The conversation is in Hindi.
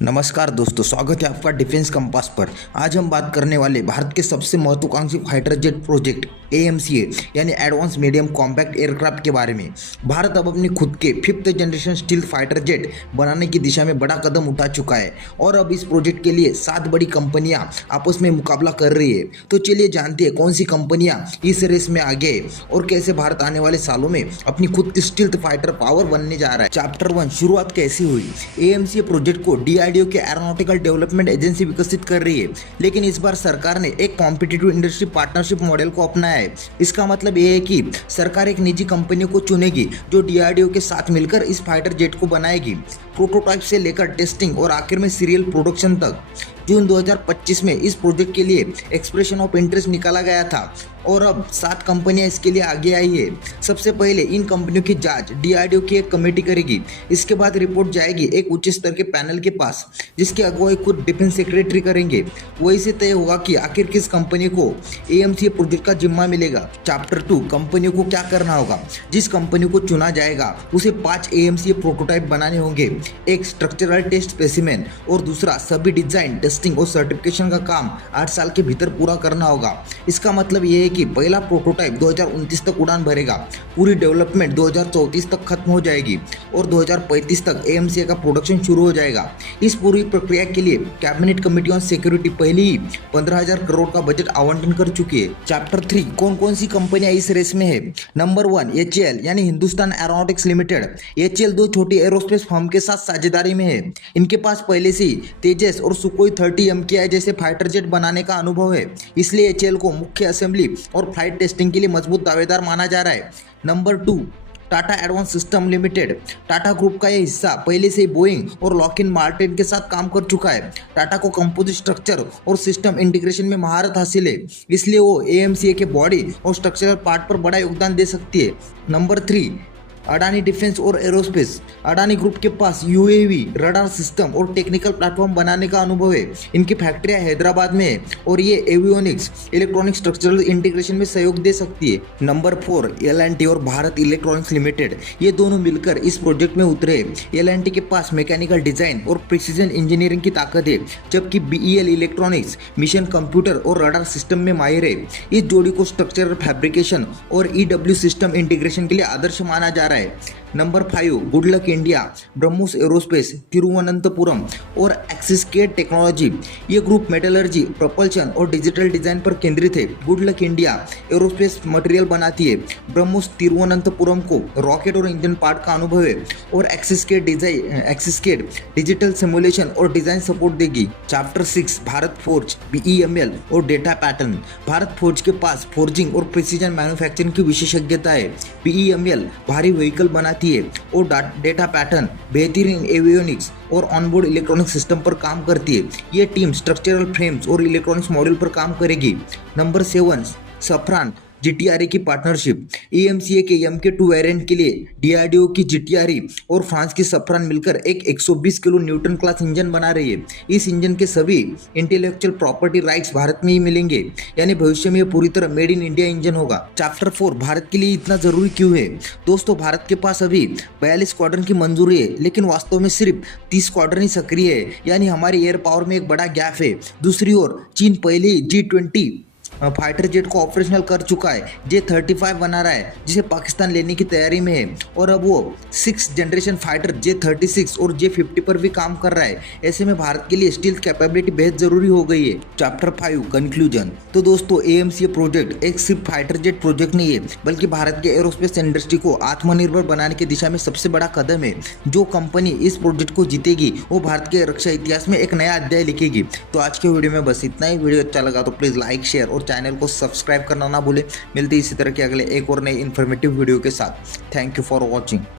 नमस्कार दोस्तों, स्वागत है आपका डिफेंस कंपास पर। आज हम बात करने वाले भारत के सबसे महत्वाकांक्षी फाइटर जेट प्रोजेक्ट AMCA यानी एडवांस मीडियम कॉम्पैक्ट एयरक्राफ्ट के बारे में। भारत अब अपनी खुद के 5th generation stealth fighter jet बनाने की दिशा में बड़ा कदम उठा चुका है और अब इस प्रोजेक्ट के लिए 7 बड़ी कंपनियां आपस में मुकाबला कर रही है। तो चलिए जानते हैं कौन सी कंपनियां इस रेस में आगे है और कैसे भारत आने वाले सालों में अपनी खुद की स्टील्थ फाइटर पावर बनने जा रहा है। चैप्टर 1, शुरुआत कैसी हुई। AMCA प्रोजेक्ट को DRDO के एरोनॉटिकल डेवलपमेंट एजेंसी विकसित कर रही है, लेकिन इस बार सरकार ने एक कॉम्पिटिटिव इंडस्ट्री पार्टनरशिप मॉडल को अपनाया है। इसका मतलब यह है कि सरकार एक निजी कंपनी को चुनेगी जो DRDO के साथ मिलकर इस फाइटर जेट को बनाएगी, प्रोटोटाइप से लेकर टेस्टिंग और आखिर में सीरियल प्रोडक्शन तक। जून 2025 में इस प्रोजेक्ट के लिए एक्सप्रेशन ऑफ इंटरेस्ट निकाला गया था और अब 7 कंपनियां इसके लिए आगे आई है। सबसे पहले इन कंपनियों की जांच DRDO की एक कमेटी करेगी। इसके बाद रिपोर्ट जाएगी एक उच्च स्तर के पैनल के पास, जिसकी अगुवाई खुद डिफेंस सेक्रेटरी करेंगे। वहीं से तय होगा कि आखिर किस कंपनी को AMCA प्रोजेक्ट का जिम्मा मिलेगा। चैप्टर 2, कंपनियों को क्या करना होगा। जिस कंपनी को चुना जाएगा उसे 5 AMCA प्रोटोटाइप बनाने होंगे, एक स्ट्रक्चरल टेस्ट स्पेसिमेन और दूसरा सभी डिजाइन, टेस्टिंग और सर्टिफिकेशन का काम 8 साल के भीतर पूरा करना होगा। इसका मतलब यह है कि पहला प्रोटोटाइप 2029 तक उड़ान भरेगा, पूरी डेवलपमेंट 2034 तक खत्म हो जाएगी और 2035 तक AMCA का प्रोडक्शन शुरू हो जाएगा। इस पूरी प्रक्रिया के लिए कैबिनेट कमेटी ऑन सिक्योरिटी पहले ही 15,000 करोड़ का बजट आवंटन कर चुकी है। चैप्टर 3, कौन कौन सी कंपनियां इस रेस में है। नंबर 1, HAL यानी हिंदुस्तान एरोनॉटिक्स लिमिटेड। HAL 2 छोटी एरोस्पेस फर्म के साथ साझेदारी में है। इनके पास पहले से ही तेजस और सुखोई 30 MKI जैसे फाइटर जेट बनाने का अनुभव है, इसलिए HAL को मुख्य असेंबली और फ्लाइट टेस्टिंग के लिए मजबूत दावेदार माना जा रहा है। Number 2, Tata advance system limited. Tata group का यह हिस्सा पहले से ही बोइंग और लॉकहीड मार्टिन के साथ काम कर चुका है। टाटा को कंपोजिट स्ट्रक्चर और सिस्टम इंटीग्रेशन में महारत हासिल है, इसलिए वो AMCA के बॉडी और स्ट्रक्चरल पार्ट पर बड़ा योगदान दे सकती है। नंबर 3, अडानी डिफेंस और एरोस्पेस। अडानी ग्रुप के पास UAV, रडार सिस्टम और टेक्निकल प्लेटफॉर्म बनाने का अनुभव है। इनकी फैक्ट्रियां हैदराबाद में है और ये एवियोनिक्स, इलेक्ट्रॉनिक स्ट्रक्चरल इंटीग्रेशन में सहयोग दे सकती है। नंबर 4, L&T और भारत इलेक्ट्रॉनिक्स लिमिटेड। ये दोनों मिलकर इस प्रोजेक्ट में उतरे। L&T के पास मैकेनिकल डिजाइन और प्रिसीजन इंजीनियरिंग की ताकत है, जबकि BEL इलेक्ट्रॉनिक्स मिशन कंप्यूटर और रडार सिस्टम में माहिर है। इस जोड़ी को स्ट्रक्चरल फैब्रिकेशन और EW सिस्टम इंटीग्रेशन के लिए आदर्श माना जा रहा है। Number 5, good luck India, BrahMos aerospace, Thiruvananthapuram और एक्सिसकेड टेक्नोलॉजी। ये ग्रुप मेटलर्जी, प्रोपल्शन और डिजिटल डिजाइन पर केंद्रित है। गुडलक इंडिया एरोस्पेस मटेरियल बनाती है, ब्रह्मोस तिरुवनंतपुरम को रॉकेट और इंजन पार्ट का अनुभव है और एक्सिसकेड डिजिटल सिमुलेशन और डिजाइन सपोर्ट देगी। चैप्टर 6, भारत फोर्ज, BEML और डेटा पैटर्न। भारत फोर्ज के पास फोर्जिंग और प्रिसीजन मैन्युफैक्चरिंग की विशेषज्ञता है। BEML भारी व्हीकल बनाती है और डेटा पैटर्न बेहतरीन एवियोनिक्स और ऑनबोर्ड इलेक्ट्रॉनिक सिस्टम पर काम करती है। ये टीम स्ट्रक्चरल फ्रेम्स और इलेक्ट्रॉनिक्स मॉड्यूल पर काम करेगी। नंबर 7, सफ्रान GTRA की पार्टनरशिप। AMCA के MK2 वेरिएंट के लिए DRDO की GTRE और फ्रांस की सफ्रान मिलकर एक 120 किलो न्यूटन क्लास इंजन बना रही है। इस इंजन के सभी इंटेलेक्चुअल प्रॉपर्टी राइट्स भारत में ही मिलेंगे, यानी भविष्य में यह पूरी तरह मेड इन इंडिया इंजन होगा। चैप्टर 4, भारत के लिए इतना जरूरी क्यों है। दोस्तों, भारत के पास अभी 42 स्क्वाड्रन की मंजूरी है, लेकिन वास्तव में सिर्फ 30 स्क्वाड्रन ही सक्रिय है, यानी हमारी एयर पावर में एक बड़ा गैप है। दूसरी ओर चीन पहले ही G20 फाइटर जेट को ऑपरेशनल कर चुका है। J-35 बना रहा है, जिसे पाकिस्तान लेने की तैयारी में है, और अब वो 6th जनरेशन फाइटर J-36 और J-50 पर भी काम कर रहा है। ऐसे में भारत के लिए स्टील्थ कैपेबिलिटी बेहद जरूरी हो गई है। Chapter 5, conclusion. तो दोस्तों, AMCA प्रोजेक्ट एक सिर्फ फाइटर जेट प्रोजेक्ट नहीं है, बल्कि भारत के एरोस्पेस इंडस्ट्री को आत्मनिर्भर बनाने की दिशा में सबसे बड़ा कदम है। जो कंपनी इस प्रोजेक्ट को जीतेगी वो भारत के रक्षा इतिहास में एक नया अध्याय लिखेगी। तो आज के वीडियो में बस इतना ही। वीडियो अच्छा लगा तो प्लीज़ लाइक, शेयर और चैनल को सब्सक्राइब करना ना भूलें। मिलते हैं इसी तरह के अगले एक और नए इन्फॉर्मेटिव वीडियो के साथ। Thank you for watching.